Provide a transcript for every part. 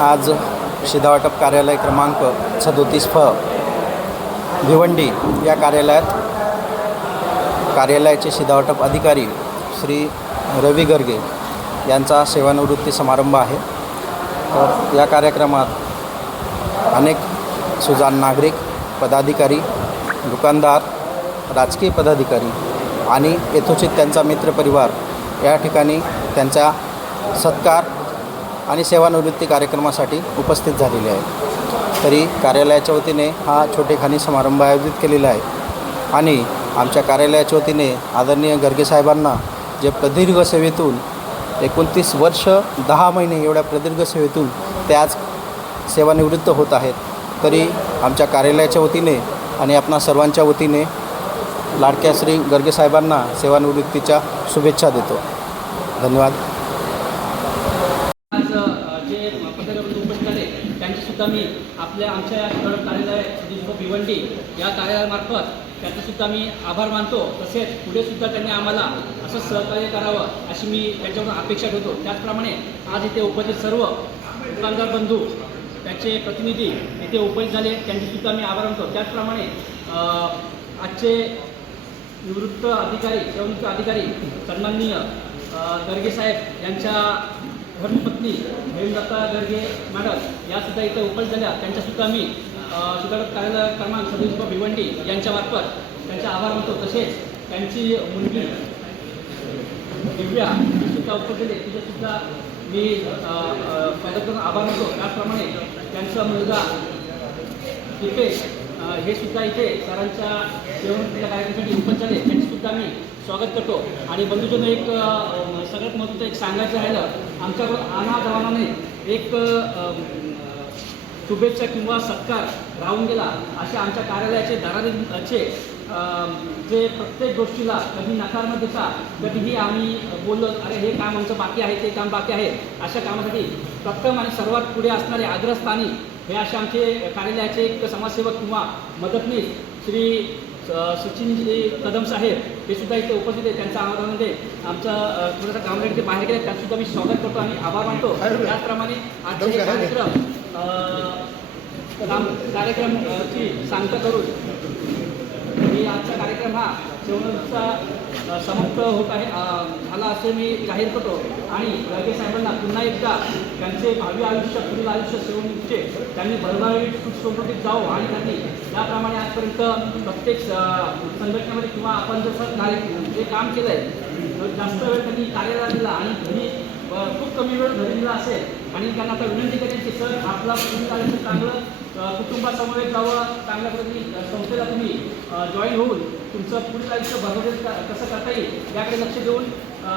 आज शिधावाटप कार्यालय क्रमांक सदोतीस फ भिवंडी या कार्यालयात कार्यालयाचे शिधावाटप अधिकारी श्री रवी गर्गे यांचा सेवानिवृत्ती समारंभ आहे. तर या कार्यक्रमात अनेक सुजाण नागरिक पदाधिकारी दुकानदार राजकीय पदाधिकारी आणि यथोचित त्यांचा मित्रपरिवार या ठिकाणी त्यांचा सत्कार आणि सेवानिवृत्ती कार्यक्रमासाठी उपस्थित झालेले आहेत. तरी कार्यालयाच्या वतीने हा छोटेखानी समारंभ आयोजित केलेला आहे. आणि आमच्या कार्यालयाच्या वतीने आदरणीय गर्गे साहेबांना जे प्रदीर्घ सेवेतून एकोणतीस वर्ष दहा महिने एवढ्या प्रदीर्घ सेवेतून ते आज सेवानिवृत्त होत आहेत. तरी आमच्या कार्यालयाच्या वतीने आणि आपणा सर्वांच्या वतीने लाडक्या श्री गर्गे साहेबांना सेवानिवृत्तीच्या शुभेच्छा देतो. धन्यवाद आज अ, जे पत्रकार उपस्थित झाले त्यांचे सुद्धा मी आपल्या आमच्या ठळक कार्यालय सुदीप भिवंडी या कार्यालयामार्फत त्याचंसुद्धा मी आभार मानतो. तसेच पुढेसुद्धा त्यांनी आम्हाला असं सहकार्य करावं अशी मी त्यांच्याकडून अपेक्षा ठेवतो. त्याचप्रमाणे आज इथे उपस्थित सर्व दुकानदार बंधू त्याचे प्रतिनिधी इथे उपस्थित झाले त्यांचेसुद्धा मी आभार मानतो. त्याचप्रमाणे आजचे निवृत्त अधिकारी सेवनिवृत्त अधिकारी सन्माननीय अ, गर्गे साहेब यांच्या धर्मपत्नी हेमदत्ता गर्गे मॅडम यासुद्धा इथं उपस्थित झाल्या. त्यांच्यासुद्धा मी सुधारक कार्यालय क्रमांक सदस्य भिवंडी यांच्यामार्फत त्यांचे आभार मानतो. तसेच त्यांची मुलगी दिव्या सुद्धा उपस्थित आहे. तिच्यासुद्धा मी पदाकडून आभार मानतो. त्याचप्रमाणे त्यांचा मुलगा दीपेश हे सुद्धा इथे सरांच्या जेवणाच्या कार्यक्रमासाठी उपस्थित झाले त्यांचीसुद्धा मी स्वागत करतो. आणि बंधूजन एक सगळ्यात महत्त्वाचं एक सांगायचं राहिलं आमच्याकडून आणा जवानाने एक शुभेच्छा किंवा सत्कार राहून गेला. असे आमच्या कार्यालयाचे दरारीचे जे प्रत्येक गोष्टीला कधी नकार न देता कधीही आम्ही बोललो अरे हे काम आमचं बाकी आहे ते काम बाकी आहे अशा कामासाठी प्रथम आणि सर्वात पुढे असणारे अग्रस्थानी हे असे आमचे कार्यालयाचे एक समाजसेवक किंवा मदतनीस श्री सचिनजी कदम साहेब हे सुद्धा इथे उपस्थित आहे त्यांच्या आवाजामध्ये आमचं थोडंसं कामगार इथे बाहेर गेले त्यांचं सुद्धा मी स्वागत करतो आणि आभार मानतो. त्याचप्रमाणे आजचे कार्यक्रम अ, काम कार्यक्रम अ, ची सांगता करून आजचा कार्यक्रम हा शेवटचा समाप्त होत आहे. झाला असे मी जाहीर करतो. आणि राजे साहेबांना पुन्हा एकदा त्यांचे भावी आयुष्य पुढील आयुष्य सेवणीचे त्यांनी भरभराटी सुख जावं आणि त्यांनी याप्रमाणे आजपर्यंत प्रत्येक संघटनेमध्ये किंवा आपण जसं कार्य जे काम केलं आहे जास्त वेळ त्यांनी कार्यालयात दिला आणि घरी खूप कमी वेळ घरी दिला असेल. आणि त्यांना आता विनंती करायची सर आपला पुढील आयुष्य चांगलं कुटुंबासमोर जावं चांगल्या प्रती संस्थेला तुम्ही जॉईन होऊन तुमचं पुढील आयुष्य भरभरीत क- कसं करता येईल याकडे लक्ष देऊन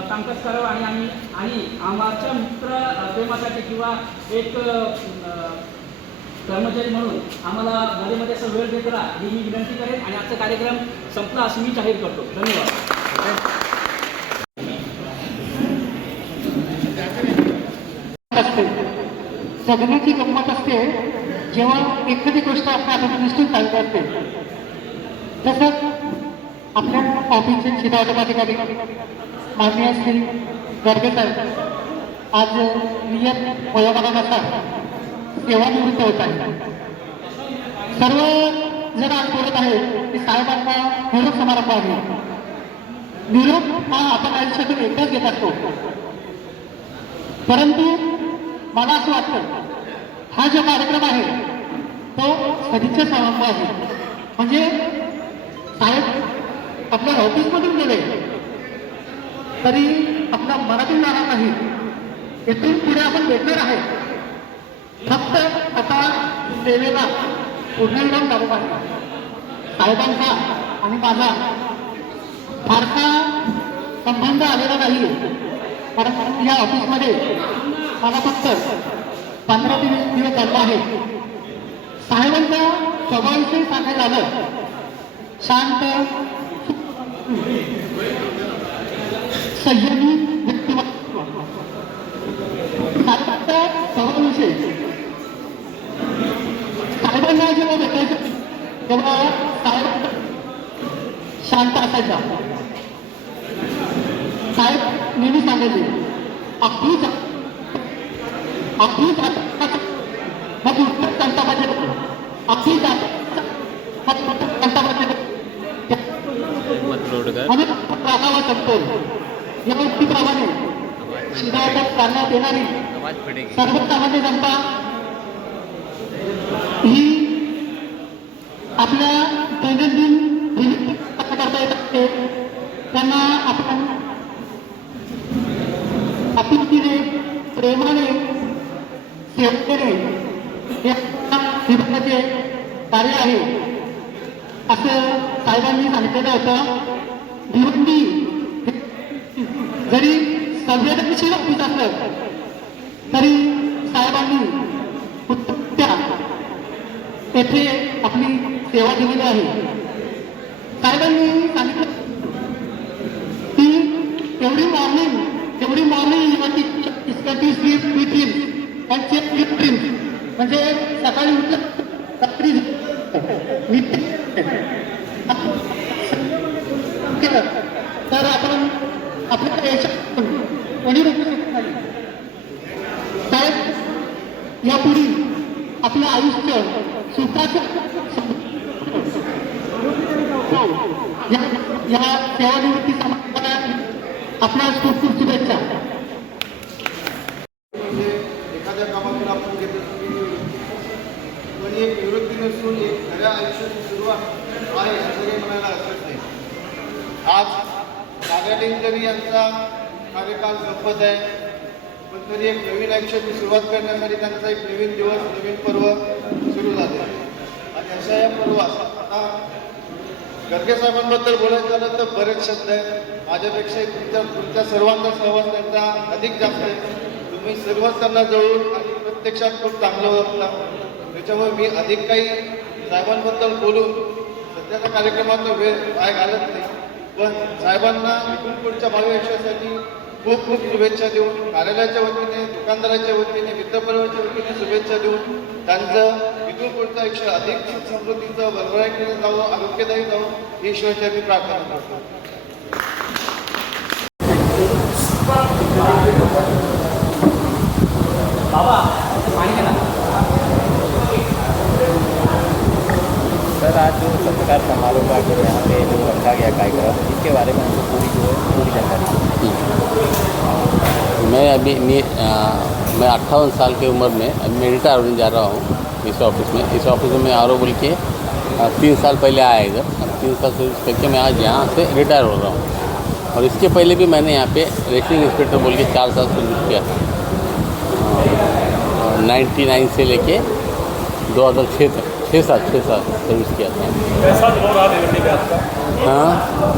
कामकाज करावं आणि आम्ही आणि आमच्या मित्र प्रेमासाठी किंवा एक कर्मचारी म्हणून आम्हाला मध्ये मध्ये असं वेळ देत राहा ही मी विनंती करेन आणि आजचा कार्यक्रम संपला असं मी जाहीर करतो. धन्यवाद. जगण्याची गंमत असते. जेव्हा एखादी गोष्ट आपल्या हातात निश्चित चालत असते तसंच आपल्या ऑफिसचे शिधावटक अधिकारी माननीय श्री गर्गे साहेब आज नियत वयोमानानुसार सेवानिवृत्त होत आहे सर्व जण आज बोलत आहे की साहेबांना निरोप समारंभ आहे. निरोप हा आपण आयुष्यातून एकदाच घेत असतो. परंतु मला असं वाटतं हा जो कार्यक्रम आहे तो सदिच्छा समारंभ आहे. म्हणजे साहेब आपल्या ऑफिसमधून गेले तरी आपल्या मनातून जाणार नाही. इथून पुढे आपण भेटणार आहे. फक्त आता सेवेला पुढे लागू आहे. साहेबांचा आणि माझा फारसा संबंध आलेला नाही. कारण या ऑफिसमध्ये मला फक्त पंधरा दिवस चालला आहे. साहेबांचा स्वभावाविषयी सांगायला आलं शांत संयमी व्यक्तिमत्व. साहेबांचा स्वभावाविषयी साहेबांना जेव्हा भेटायचं तेव्हा साहेब शांत असायचा. साहेब नेहमी सांगायचे आपली राखावा शकतो या युक्तीप्रमाणे शिधावट करण्यात येणारी सर्वसामान्य जनता ही आपल्या दैनंदिन करता येत असते. त्यांना आपण सेवतेने या विभागाचे कार्य आहे असं साहेबांनी सांगितलेलं होतं भिवंडी जरी संवेदनशील होत असलं तरी साहेबांनी उत्तम येथे आपली सेवा दिलेली आहे साहेबांनी सांगितलं की एवढी मॉर्निंग एवढी मॉर्निंग इस्कॅटी स्लीप विथिन अँड कृत्रिम म्हणजे सकाळी उठलं रात्री केलं तर आपण आपल्या यशात कोणी रोखू शकत नाही. साहेब यापुढे आपलं आयुष्य सुखाचं या सेवानिवृत्ती समारंभाला आपल्या खूप खूप शुभेच्छा निवृत्ती एक खऱ्या आयुष्याची सुरुवात आहे. असं काही म्हणायला हरकत नाही. आज कार्यालयीन यांचा कार्यकाल संपत आहे. पण तरी एक नवीन आयुष्याची सुरुवात करण्यासाठी त्यांचा एक नवीन दिवस नवीन पर्व सुरू झाले. आणि अशा या पर्वात आता गर्गे साहेबांबद्दल बोलायचं झालं तर बरेच शब्द आहेत. माझ्यापेक्षा तुमच्या तुमच्या सर्वांचा सहवास त्यांचा अधिक जास्त आहे. तुम्ही सर्वच त्यांना जवळून आणि प्रत्यक्षात खूप चांगलं ओळखला त्याच्यामुळे मी अधिक काही साहेबांबद्दल बोलून सध्याच्या कार्यक्रमाचा वेळ काय घालत नाही. पण साहेबांना इथून पुढच्या भावी आयुष्यासाठी खूप खूप शुभेच्छा देऊन कार्यालयाच्या वतीने दुकानदाराच्या वतीने मित्रपरिवाराच्या वतीने शुभेच्छा देऊन त्यांचं इथून पुढचं आयुष्य अधिक सुख समृद्धीचं भरभराटीनं जावं आरोग्यदायी जावं ही ईश्वराची मी प्रार्थना करतो. बाबा. जो समारोह का जो यहाँ पे जो रखा गया कार्यक्रम इसके बारे में हमको पूरी जो है पूरी जानकारी मैं अभी आ, मैं अट्ठावन साल की उम्र में अभी मैं रिटायर होने जा रहा हूँ इस ऑफ़िस में। इस ऑफ़िस में मैं बोल के तीन साल पहले आया इधर। तीन साल सर्विस करके मैं आज यहाँ से रिटायर हो रहा हूँ। और इसके पहले भी मैंने यहाँ पे रेसिंग इंस्पेक्टर बोल के चार साल सर्विस किया था। नाइन्टी नाइन से लेके दो हज़ार छः तक। छः साल छः साल सर्विस किया था। कैसा अनुभव रहा भिवंडी में आपका? हाँ?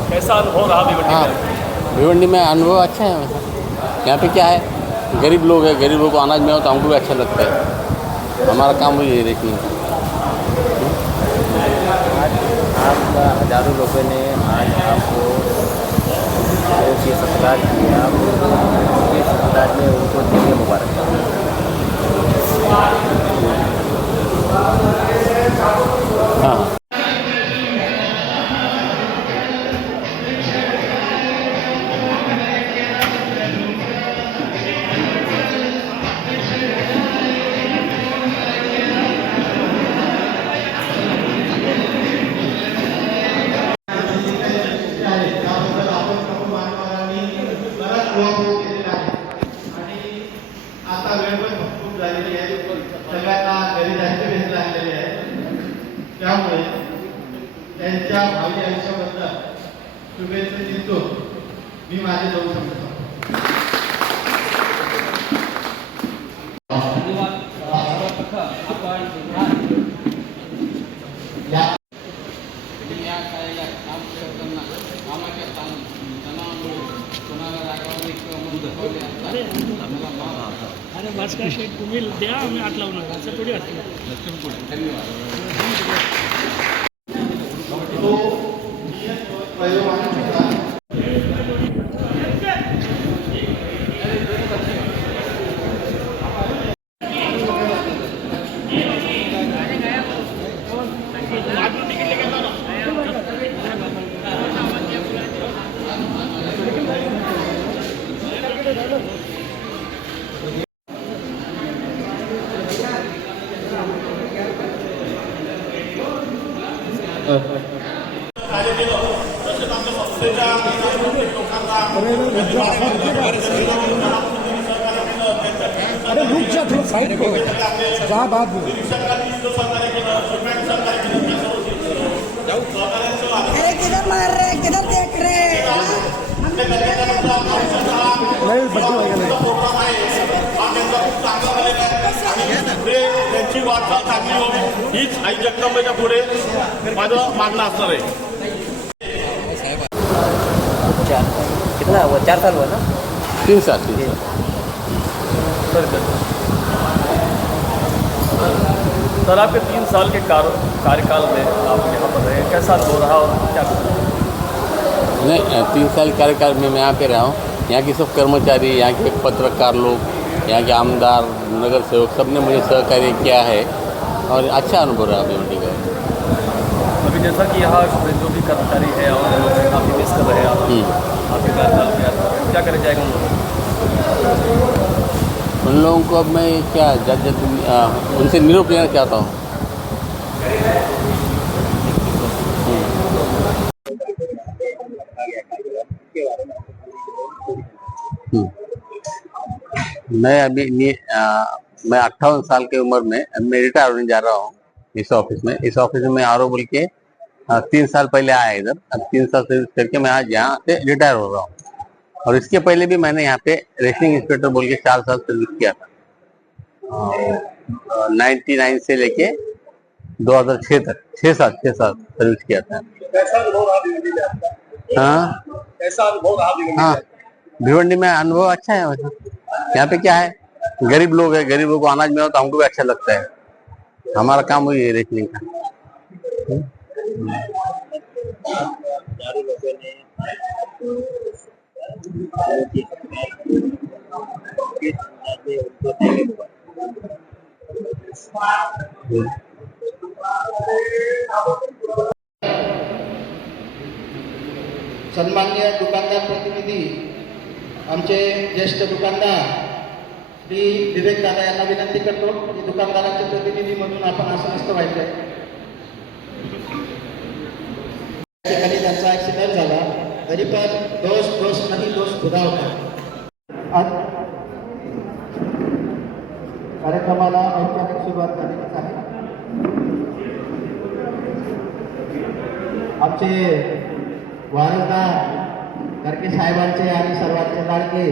कैसा अनुभव रहा भिवंडी हाँ। भिवंडी में अनुभव अच्छा है वैसा। यहाँ पे क्या है गरीब लोग हैं गरीब लोगों को अनाज में हो तो हमको भी अच्छा लगता है। हमारा काम वही है देखिए। आपका हज़ारों लोगों ने आज आपको कि सत्कार किया उनके सत्कार में उनको दिल्ली मुबारक आता वेळ पण खूप झालेली आहे. सगळ्यांना घरी जास्त वेळ लागलेले आहे. त्यामुळे त्यांच्या भावी आयुष्याबद्दल शुभेच्छा देतो. मी माझे जाऊ शकतो अरे भास्कर शेठ तुम्ही द्या आम्ही आत लावून नका असं थोडी हात तो अरे किधर मार रहे किधर देख रहे पुढे त्यांची वाटचाल चांगली हीच आई जगदंबेच्या पुढे माझं मागणं असणार आहे चार कितना? हुआ चार साल हुआ ना? तीन साल तीन साल। सर आपके तीन साल के कार कार्यकाल में आप यहाँ पर रहे कैसा हो रहा और क्या नहीं तीन साल कार्यकाल में मैं यहाँ पे रहा हूँ। यहाँ के सब कर्मचारी यहाँ के पत्रकार लोग यहाँ के आमदार नगर सेवक सबने मुझे सहकार्य किया है और अच्छा अनुभव रहा भिवंडी का अभी जैसा कि यहाँ जो भी कर्मचारी है और काफ़ी मिस कर रहे हैं आप हम्म। आपके कार्यकाल में क्या करे जाएगा उन लोगों को? अब मैं क्या जब जब उनसे निरूप लेना चाहता हूँ हम्म। मैं अभी अ, मैं अट्ठावन साल की उम्र में मैं रिटायर होने जा रहा हूँ इस ऑफ़िस में इस ऑफ़िस में आर बोल के तीन साल पहले आया इधर अब तीन साल सर्विस करके मैं आज यहाँ से रिटायर हो रहा हूँ और इसके पहले भी मैंने यहाँ पे रेशनिंग इंस्पेक्टर बोल के चार साल सर्विस किया था। नाइन्टी नाइन से लेके 2006 तक छह साल छह साल सर्विस किया था। हाँ? हाँ में? भिवंडी में अनुभव अच्छा है वैसे। यहाँ पे क्या है गरीब लोग है गरीब लोगों को अनाज मिला तो हमको भी अच्छा लगता है। हमारा काम वही है रेशनिंग का। सन्मान्य दुकानदार प्रतिनिधी आमचे ज्येष्ठ दुकानदार श्री विवेक दादा यांना विनंती करतो की दुकानदारांचे प्रतिनिधी म्हणून आपण असं नसतं व्हायचंय त्या ठिकाणी त्यांचा ऍक्सिडेंट झाला तरी पण दोष दोष नाही दोष खुदा होता आज कार्यक्रमाला औपचारिक सुरुवात झालेलीच आहे. आमचे वारसदार गर्गे साहेबांचे आणि सर्वांचे लाडके.